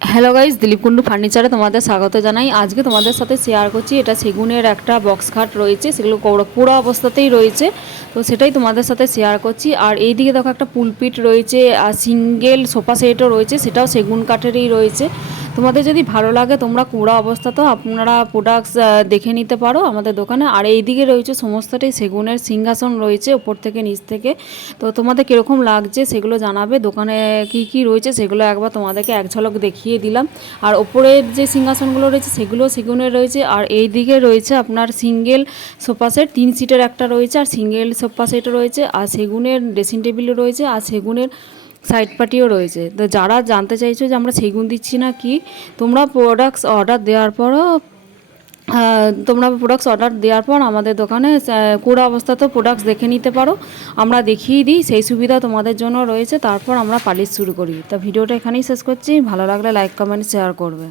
Hello guys, Dilip Kundu ফার্নিচারে তোমাদের স্বাগত জানাই। আজকে তোমাদের সাথে শেয়ার করছি, এটা সেগুনের একটা বক্স খাট রয়েছে, সেগুলো পুরো অবস্থাতেই রয়েছে, তো সেটাই তোমাদের সাথে শেয়ার করছি। আর এইদিকে দেখো একটা পুলপিট রয়েছে, আর সিঙ্গেল সোফা সেটও রয়েছে, সেটাও সেগুন কাঠেরই রয়েছে। তোমাদের যদি ভালো লাগে তোমরা কুড়া অবস্থাতেও আপনারা প্রোডাক্টস দেখে নিতে পারো আমাদের দোকানে। আর এইদিকে রয়েছে সমস্তটাই সেগুনের সিংহাসন রয়েছে ওপর থেকে নিচ থেকে। তো তোমাদের কীরকম লাগছে সেগুলো জানাবে। দোকানে কি কি রয়েছে সেগুলো একবার তোমাদেরকে এক ঝলক দেখিয়ে দিলাম। আর ওপরের যে সিংহাসনগুলো রয়েছে সেগুলো সেগুনের রয়েছে। আর এই দিকে রয়েছে আপনার সিঙ্গেল সোফা সেট, 3 সিটের একটা রয়েছে, আর সিঙ্গেল সোফা সেটও রয়েছে, আর সেগুনের ড্রেসিং টেবিলও রয়েছে, আর সেগুনের সাইড পার্টিও রয়েছে। তো যারা জানতে চাইছো যে আমরা সেগুন দিচ্ছি না কি, তোমরা প্রোডাক্টস অর্ডার দেওয়ার পরও আমাদের দোকানে কুড়া অবস্থাতেও প্রোডাক্টস দেখে নিতে পারো, আমরা দেখিয়ে দিই, সেই সুবিধা তোমাদের জন্য রয়েছে। তারপর আমরা পালিশ শুরু করি। তা ভিডিওটা এখানেই শেষ করছি, ভালো লাগলে লাইক কমেন্ট শেয়ার করবে।